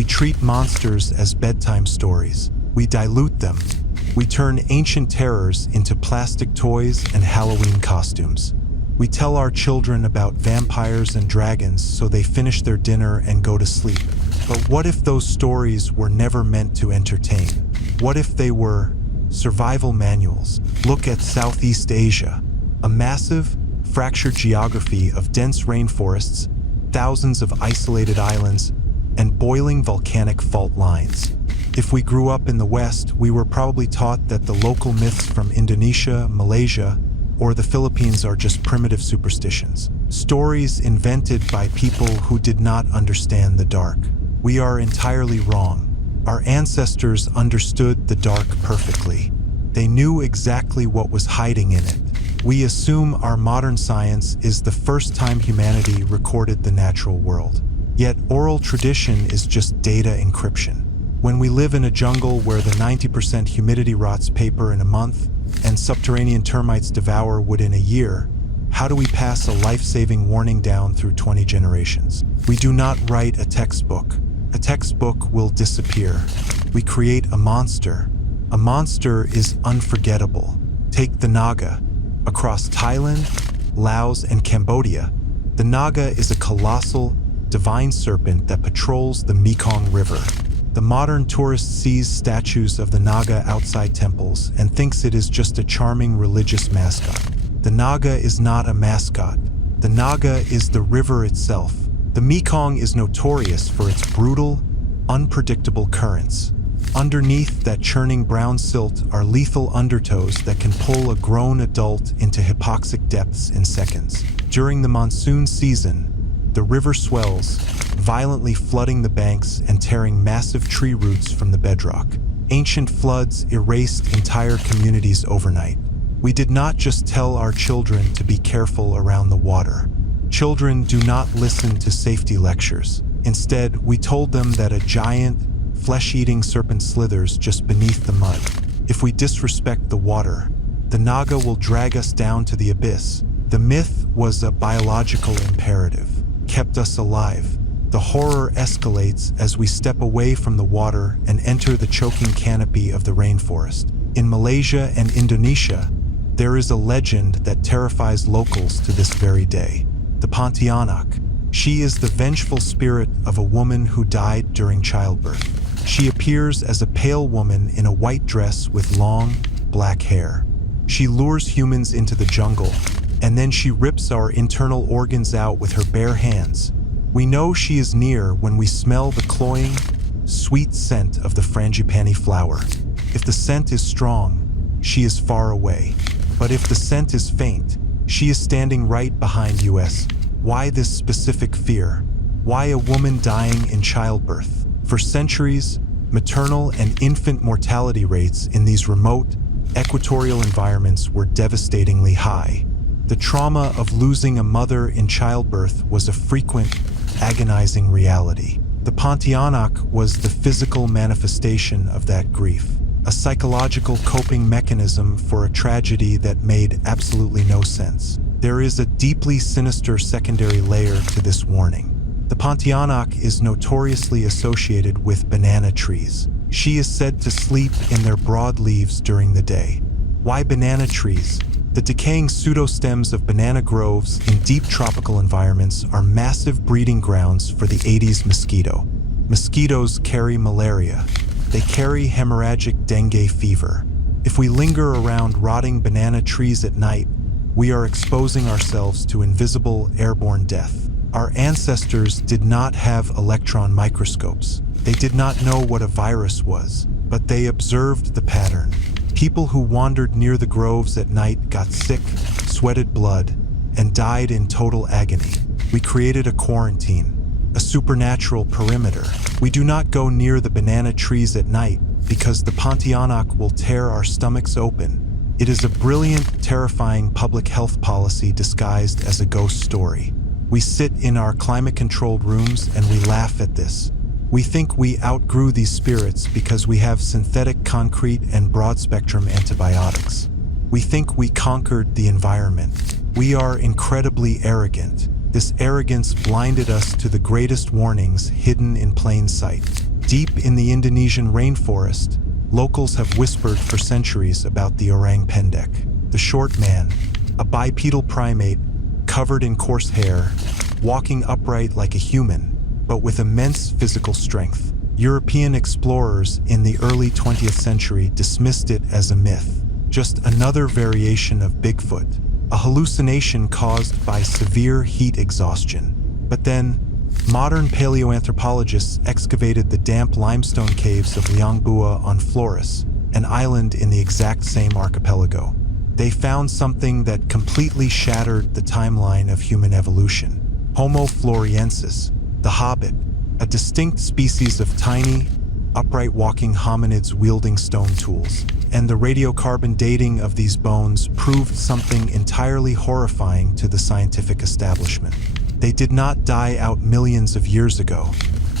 We treat monsters as bedtime stories. We dilute them. We turn ancient terrors into plastic toys and Halloween costumes. We tell our children about vampires and dragons so they finish their dinner and go to sleep. But what if those stories were never meant to entertain? What if they were survival manuals? Look at Southeast Asia, a massive, fractured geography of dense rainforests, thousands of isolated islands, and boiling volcanic fault lines. If we grew up in the West, we were probably taught that the local myths from Indonesia, Malaysia, or the Philippines are just primitive superstitions. Stories invented by people who did not understand the dark. We are entirely wrong. Our ancestors understood the dark perfectly. They knew exactly what was hiding in it. We assume our modern science is the first time humanity recorded the natural world. Yet oral tradition is just data encryption. When we live in a jungle where the 90% humidity rots paper in a month and subterranean termites devour wood in a year, how do we pass a life-saving warning down through 20 generations? We do not write a textbook. A textbook will disappear. We create a monster. A monster is unforgettable. Take the Naga. Across Thailand, Laos, and Cambodia, the Naga is a colossal, divine serpent that patrols the Mekong River. The modern tourist sees statues of the Naga outside temples and thinks it is just a charming religious mascot. The Naga is not a mascot. The Naga is the river itself. The Mekong is notorious for its brutal, unpredictable currents. Underneath that churning brown silt are lethal undertows that can pull a grown adult into hypoxic depths in seconds. During the monsoon season, the river swells, violently flooding the banks and tearing massive tree roots from the bedrock. Ancient floods erased entire communities overnight. We did not just tell our children to be careful around the water. Children do not listen to safety lectures. Instead, we told them that a giant, flesh-eating serpent slithers just beneath the mud. If we disrespect the water, the Naga will drag us down to the abyss. The myth was a biological imperative, kept us alive. The horror escalates as we step away from the water and enter the choking canopy of the rainforest. In Malaysia and Indonesia, there is a legend that terrifies locals to this very day. The Pontianak. She is the vengeful spirit of a woman who died during childbirth. She appears as a pale woman in a white dress with long, black hair. She lures humans into the jungle, and then she rips our internal organs out with her bare hands. We know she is near when we smell the cloying, sweet scent of the frangipani flower. If the scent is strong, she is far away. But if the scent is faint, she is standing right behind us. Why this specific fear? Why a woman dying in childbirth? For centuries, maternal and infant mortality rates in these remote, equatorial environments were devastatingly high. The trauma of losing a mother in childbirth was a frequent, agonizing reality. The Pontianak was the physical manifestation of that grief, a psychological coping mechanism for a tragedy that made absolutely no sense. There is a deeply sinister secondary layer to this warning. The Pontianak is notoriously associated with banana trees. She is said to sleep in their broad leaves during the day. Why banana trees? The decaying pseudostems of banana groves in deep tropical environments are massive breeding grounds for the Aedes mosquito. Mosquitoes carry malaria. They carry hemorrhagic dengue fever. If we linger around rotting banana trees at night, we are exposing ourselves to invisible airborne death. Our ancestors did not have electron microscopes. They did not know what a virus was, but they observed the pattern. People who wandered near the groves at night got sick, sweated blood, and died in total agony. We created a quarantine, a supernatural perimeter. We do not go near the banana trees at night because the Pontianak will tear our stomachs open. It is a brilliant, terrifying public health policy disguised as a ghost story. We sit in our climate-controlled rooms and we laugh at this. We think we outgrew these spirits because we have synthetic concrete and broad-spectrum antibiotics. We think we conquered the environment. We are incredibly arrogant. This arrogance blinded us to the greatest warnings hidden in plain sight. Deep in the Indonesian rainforest, locals have whispered for centuries about the orang pendek, the short man, a bipedal primate covered in coarse hair, walking upright like a human, but with immense physical strength. European explorers in the early 20th century dismissed it as a myth, just another variation of Bigfoot, a hallucination caused by severe heat exhaustion. But then, modern paleoanthropologists excavated the damp limestone caves of Liangbua on Flores, an island in the exact same archipelago. They found something that completely shattered the timeline of human evolution. Homo floresiensis, the hobbit, a distinct species of tiny, upright walking hominids wielding stone tools. And the radiocarbon dating of these bones proved something entirely horrifying to the scientific establishment. They did not die out millions of years ago.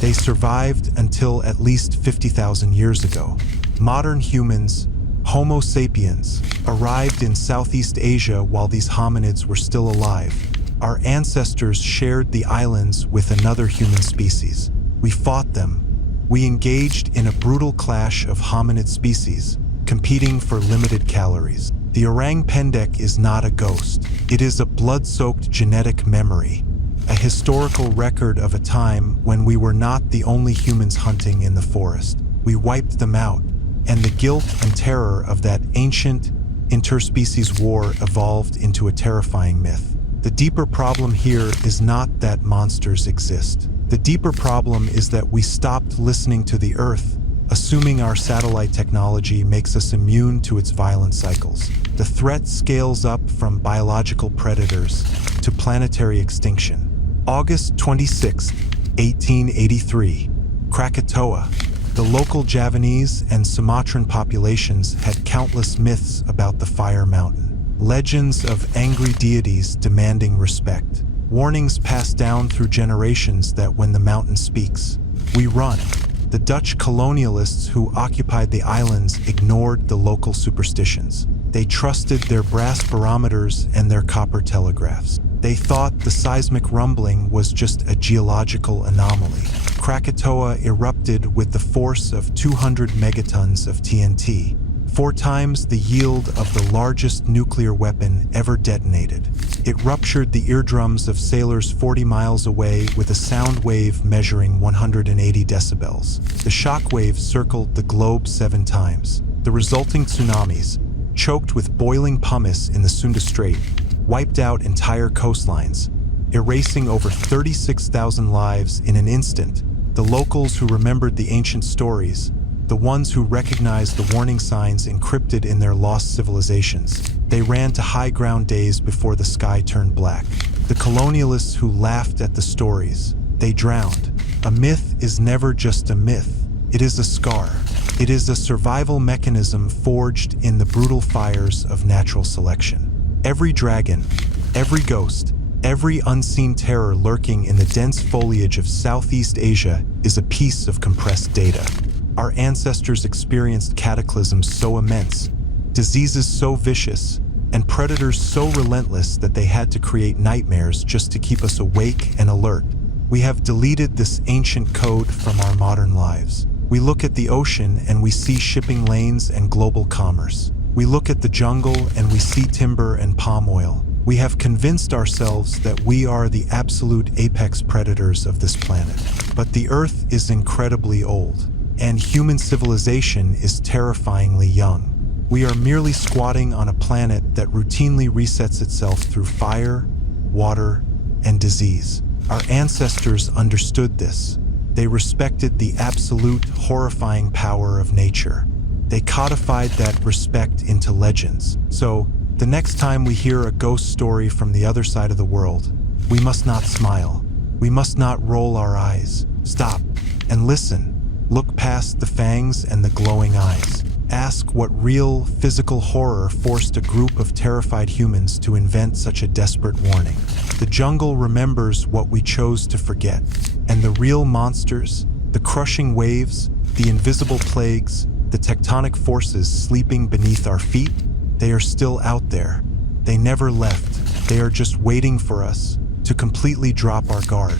They survived until at least 50,000 years ago. Modern humans, Homo sapiens, arrived in Southeast Asia while these hominids were still alive. Our ancestors shared the islands with another human species. We fought them. We engaged in a brutal clash of hominid species, competing for limited calories. The orang pendek is not a ghost. It is a blood-soaked genetic memory, a historical record of a time when we were not the only humans hunting in the forest. We wiped them out, and the guilt and terror of that ancient interspecies war evolved into a terrifying myth. The deeper problem here is not that monsters exist. The deeper problem is that we stopped listening to the Earth, assuming our satellite technology makes us immune to its violent cycles. The threat scales up from biological predators to planetary extinction. August 26, 1883, Krakatoa. The local Javanese and Sumatran populations had countless myths about the fire mountain. Legends of angry deities demanding respect. Warnings passed down through generations that when the mountain speaks, we run. The Dutch colonialists who occupied the islands ignored the local superstitions. They trusted their brass barometers and their copper telegraphs. They thought the seismic rumbling was just a geological anomaly. Krakatoa erupted with the force of 200 megatons of TNT, 4 times the yield of the largest nuclear weapon ever detonated. It ruptured the eardrums of sailors 40 miles away with a sound wave measuring 180 decibels. The shock wave circled the globe 7 times. The resulting tsunamis, choked with boiling pumice in the Sunda Strait, wiped out entire coastlines, erasing over 36,000 lives in an instant. The locals who remembered the ancient stories, the ones who recognized the warning signs encrypted in their lost civilizations, they ran to high ground days before the sky turned black. The colonialists who laughed at the stories, they drowned. A myth is never just a myth. It is a scar. It is a survival mechanism forged in the brutal fires of natural selection. Every dragon, every ghost, every unseen terror lurking in the dense foliage of Southeast Asia is a piece of compressed data. Our ancestors experienced cataclysms so immense, diseases so vicious, and predators so relentless that they had to create nightmares just to keep us awake and alert. We have deleted this ancient code from our modern lives. We look at the ocean and we see shipping lanes and global commerce. We look at the jungle and we see timber and palm oil. We have convinced ourselves that we are the absolute apex predators of this planet. But the Earth is incredibly old, and human civilization is terrifyingly young. We are merely squatting on a planet that routinely resets itself through fire, water, and disease. Our ancestors understood this. They respected the absolute, horrifying power of nature. They codified that respect into legends. So, the next time we hear a ghost story from the other side of the world, we must not smile. We must not roll our eyes. Stop and listen. Look past the fangs and the glowing eyes. Ask what real, physical horror forced a group of terrified humans to invent such a desperate warning. The jungle remembers what we chose to forget. And the real monsters, the crushing waves, the invisible plagues, the tectonic forces sleeping beneath our feet, they are still out there. They never left. They are just waiting for us to completely drop our guard.